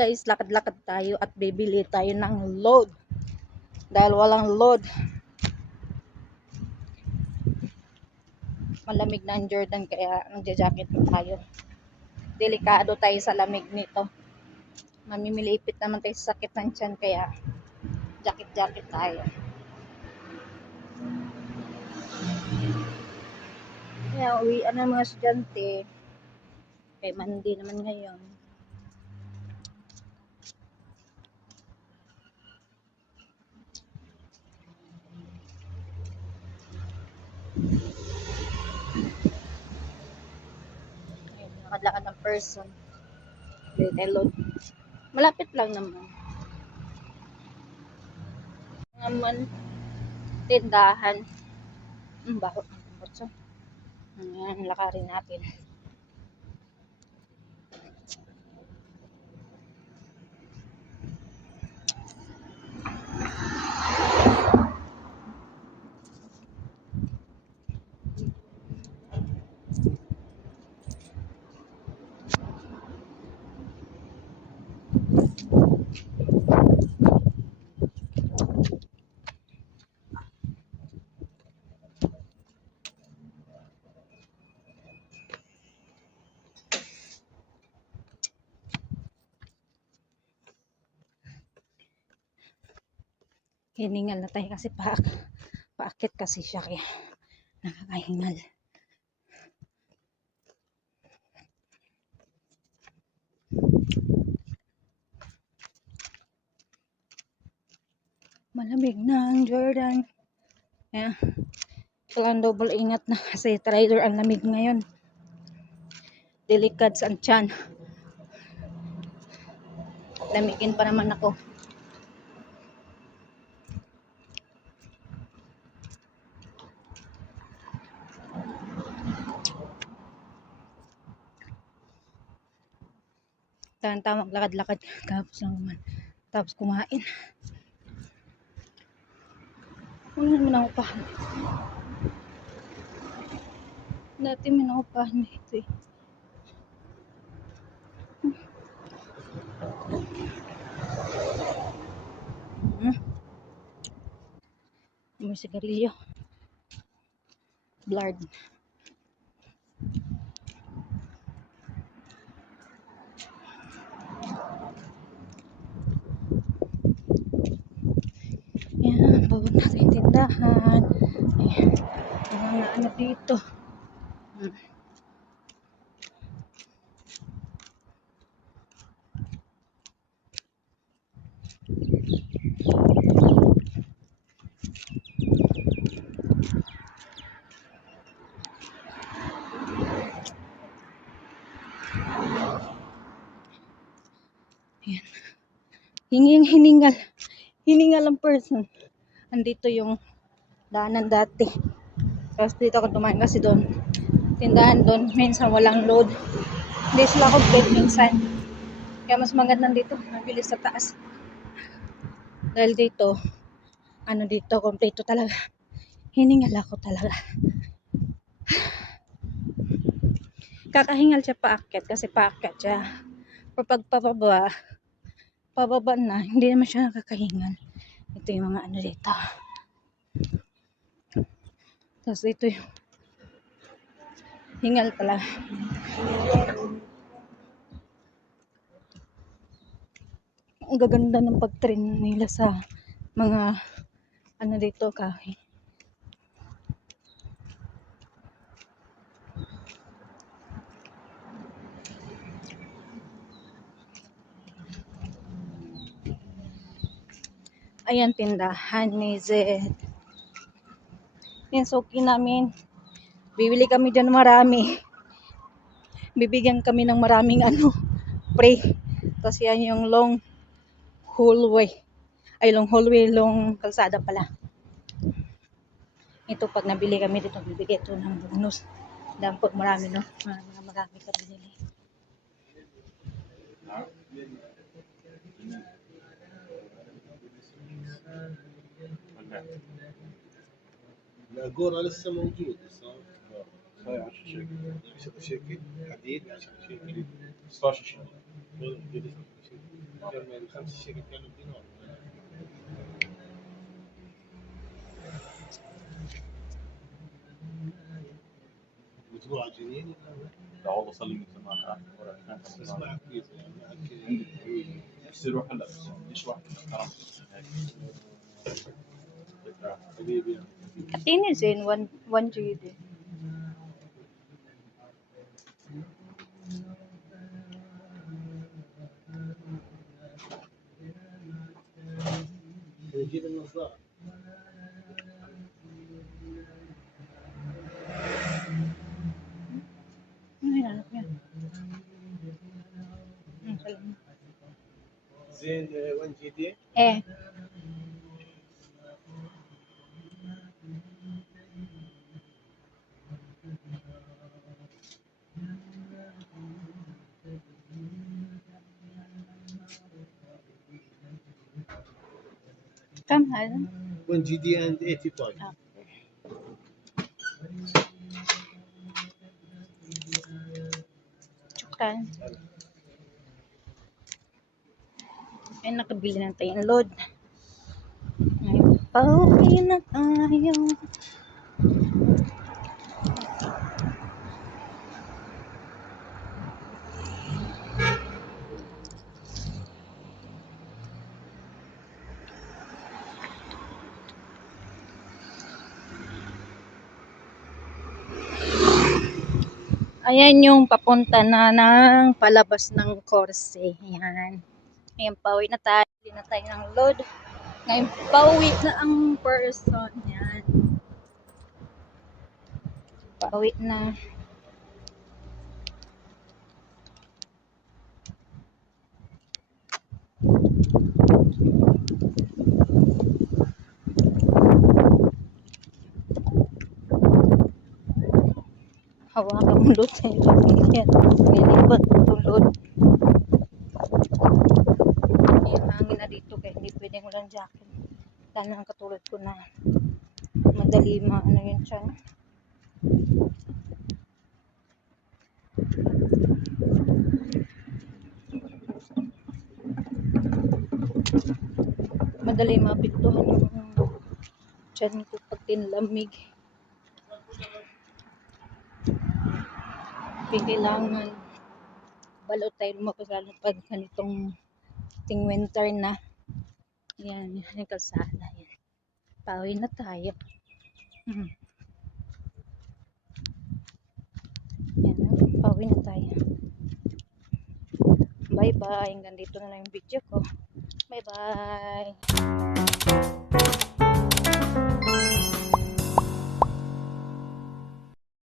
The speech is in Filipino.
guys, lakad-lakad tayo at bibili tayo ng load. Dahil walang load. Malamig na ang Jordan kaya nagja-jacket tayo. Delikado tayo sa lamig nito. Mamimilipit naman tayo sa sakit ng tiyan kaya jacket tayo. Kaya uwian ng mga estudyante. Kaya Monday naman ngayon. Lakad-lakad ng person. Load. Malapit lang naman. Naman tindahan. Bakit ang kumpotso? Ayan, lakarin natin. Hiningal na tayo kasi paakit kasi siya kaya nakakahingal. Malamig na ang Jordan. Kaya kailangan double ingat na kasi trader ang lamig ngayon. Delikad sa tiyan. Lamigin pa naman ako. Tama maglakad-lakad tapos kumain. Ano naman ang upahan? Dati may naupahan dito eh. May sigarilyo. Blurred. Yan, bawal natin tindahan. Ayan, mga ano dito. Ayan. Hiningal ang person. Andito yung daanan dati. Tapos dito ako tumain kasi doon. Tindahan doon, minsan walang load. Hindi sila complete minsan. Kaya mas maganda dito, mabilis sa taas. Dahil dito, dito, kompleto talaga. Hiningal ako talaga. Kakahingal siya paakyat kasi paakyat siya. Pero pag pababa na, hindi naman siya nakakahingal. Ito yung mga dito. Tapos ito yung hingal talaga. Ang gaganda ng pag-train nila sa mga dito kahoy. Ayan, tindahan ni Zed. Yan, suki namin. Bibili kami dyan marami. Bibigyan kami ng maraming pre. Tapos yan yung long hallway. Ay, long hallway, long kalsada pala. Ito, pag nabili kami dito, bibigay ito ng bonus. Dampot marami, no? Marami ka binili. الأجورة لسه موجود صار 10 شكل 6 شكل حديد 10 شكل 16 شكل كمل 5 شركات كانوا بدينار. مجموعة جنين لا والله صار لي من زمان ولا اسمع كويس يعني نفسي اروح هلا بس ليش واحد محترم حبيبي يعني. Katini Zen, 1 GD. نجيب النظارة. Ano hinanap niya? Salamat. زين 1 جي دي. Eh, كم هذا؟ 1 جي دي and 85. Ah, Shukran. Ay, nakabili na tayong load. Ngayon, pauwi na tayo. Ayan yung papunta na ng palabas ng Corse. Ayan. Ayan, pauwi na tayo. Bili na tayo ng load. Ngayon, pauwi na ang person. Ayan. Pauwi na. Hawakan mo load sa iyo. Ayan. Nilipat itong load. Ayan, hangin na dito kaya hindi pwedeng walang jacket. Lalo ang katulad ko na madali maano yun siya. Madali mapiktuhan yung tiyan ko pag tinlamig. Kailangan balot tayo lumabas lalo pag ganitong ting winter na. Yan, yung kalsada. Yan. Pauwi na tayo. Yan, pauwi na tayo. Bye bye. Hanggang dito na lang yung video ko. Bye bye.